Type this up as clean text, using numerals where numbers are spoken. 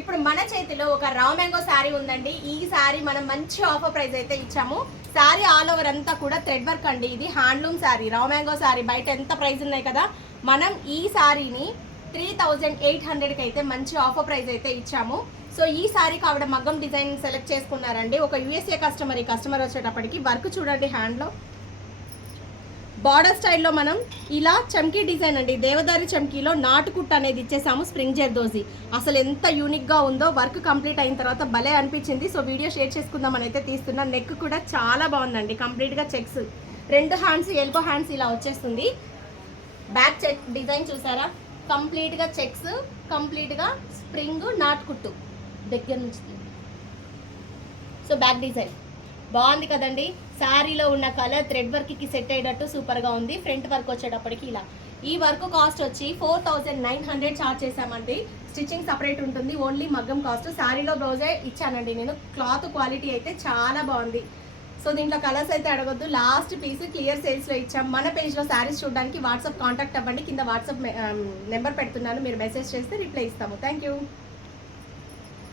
ఇప్పుడు మన చేతిలో ఒక రావ్ మ్యాంగో శారీ ఉందండి. ఈ శారీ మనం మంచి ఆఫర్ ప్రైస్ అయితే ఇచ్చాము. శారీ ఆల్ ఓవర్ అంతా కూడా థ్రెడ్ వర్క్ అండి. ఇది హ్యాండ్లూమ్ శారీ, రావ్ మ్యాంగో శారీ. బయట ఎంత ప్రైస్ ఉన్నాయి కదా, మనం ఈ శారీని 3800కి అయితే మంచి ఆఫర్ ప్రైస్ అయితే ఇచ్చాము. సో ఈ శారీకి ఆవిడ మగ్గం డిజైన్ సెలెక్ట్ చేసుకున్నారండి. ఒక యూఎస్ఏ కస్టమర్. ఈ కస్టమర్ వచ్చేటప్పటికి వర్క్ చూడండి, హ్యాండ్లో బార్డర్ స్టైల్లో మనం ఇలా చమ్కీ డిజైన్ అండి, దేవదారి చమ్కీలో నాటుకుట్ట అనేది ఇచ్చేసాము. స్ప్రింగ్ జర్దోజీ అసలు ఎంత యూనిక్గా ఉందో. వర్క్ కంప్లీట్ అయిన తర్వాత భలే అనిపించింది. సో వీడియో షేర్ చేసుకుందామని అయితే తీస్తున్నా. నెక్ కూడా చాలా బాగుందండి, కంప్లీట్గా చెక్స్. 2 హ్యాండ్స్ ఎల్బో హ్యాండ్స్ ఇలా వచ్చేస్తుంది. బ్యాక్ చెక్ డిజైన్ చూసారా, కంప్లీట్గా చెక్స్, కంప్లీట్గా స్ప్రింగ్ నాటుకుట్టు దగ్గర నుంచి. సో బ్యాక్ డిజైన్ బాగుంది కదండి. శారీలో ఉన్న కలర్ థ్రెడ్ వర్క్కి సెట్ అయ్యేటట్టు సూపర్గా ఉంది. ఫ్రంట్ వర్క్ వచ్చేటప్పటికి ఇలా. ఈ వర్క్ కాస్ట్ వచ్చి 4900 ఛార్జ్ చేశామండి. స్టిచ్చింగ్ సపరేట్ ఉంటుంది, ఓన్లీ మగ్గం కాస్ట్. శారీలో బ్లౌజే ఇచ్చానండి నేను. క్లాత్ క్వాలిటీ అయితే చాలా బాగుంది. సో దీంట్లో కలర్స్ అయితే అడగొద్దు. లాస్ట్ పీస్ క్లియర్ సేల్స్లో ఇచ్చాం. మన పేజ్లో శారీస్ చూడడానికి వాట్సాప్ కాంటాక్ట్ అవ్వండి. కింద వాట్సాప్ నెంబర్ పెడుతున్నాను, మీరు మెసేజ్ చేస్తే రిప్లై ఇస్తాము. Thank you.